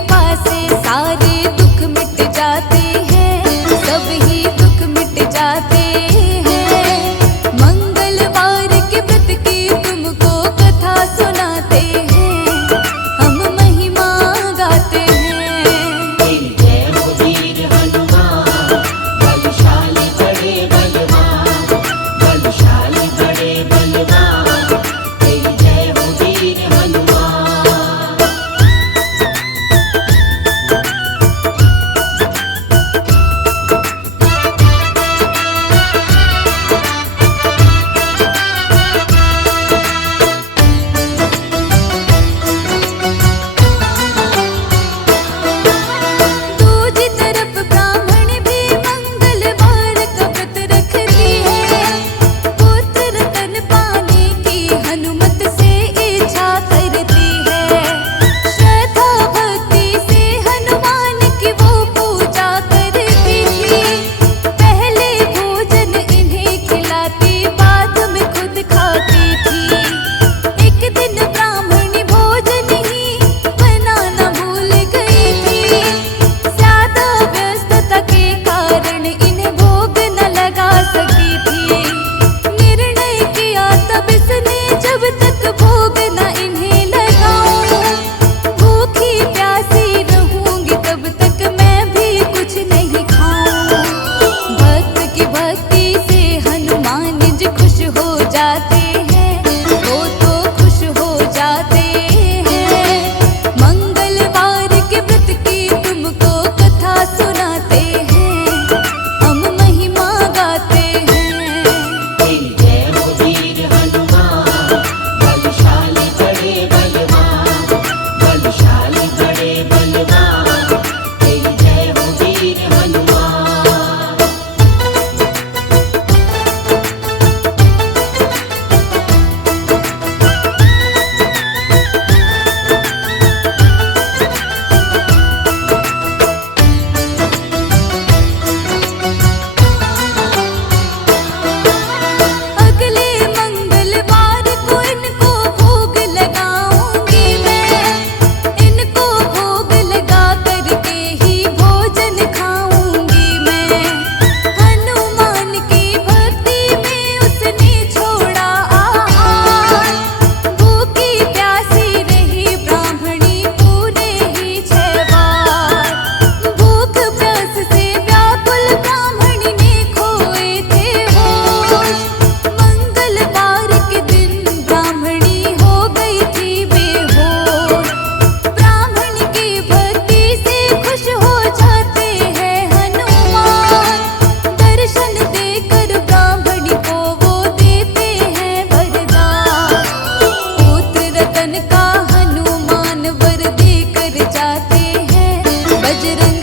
कृपा से सारे दुख मिट जाते हैं, सब ही दुख मिट जाते हैं। मंगलवार के व्रत की तुमको कथा सुनाते हैं, हम महिमा गाते हैं। तेरी जय हो वीर हनुमान, बलशाली बड़े बलवान, बलशाली बड़े बलवान, तेरी जय हो वीर हनुमान। दूजी तरफ ब्राह्मण भी मंगलवार का व्रत रखती है, पुत्र तन पाने की हनुमत से इच्छा करती है। श्रद्धा भक्ति से हनुमान की वो पूजा करती थी, पहले भोजन इन्हें खिलाती, बाद में खुद खाती थी। एक दिन ब्राह्मणी भोजन ही बनाना भूल गई थी, ज्यादा व्यस्तता के कारण इन्हें भोग न लगा सकी थी। निर्णय किया तब इसने, जब तक भोग न इन्हें लगाऊं, भूखी प्यासी रहूंगी तब तक मैं भी कुछ नहीं खाऊं। भक्त की भक्ति से हनुमान जी खुश हो जाते हैं, वो तो खुश हो जाते हैं। मंगलवार के व्रत की तुमको कथा सुनाते हैं, हम महिमा गाते हैं। तेरी जय हो वीर हनुमान, बलशाली बड़े बलवान, बलशाली बड़े बलवान, तेरी जय हो वीर हनुमान। अगले मंगलवार को इनको भोग लगाऊंगी मैं, इनको भोग लगा करके ही भोजन खाऊंगी मैं। हनुमान की भक्ति में उसने छोड़ा आहार, भूखी प्यासी रही ब्राह्मणी पूरे ही 6 बार। भूख प्यास से व्याकुल ब्राह्मणी ने खोए थे होश, मंगलवार के दिन ब्राह्मणी हो गई थी बेहोश। ब्राह्मण की भक्ति से खुश हो जाते हैं हनुमान, दर्शन देकर ब्राह्मणी को वो देते हैं वरदान। पुत्र रतन का हनुमान वर देकर जाते हैं, बजरंग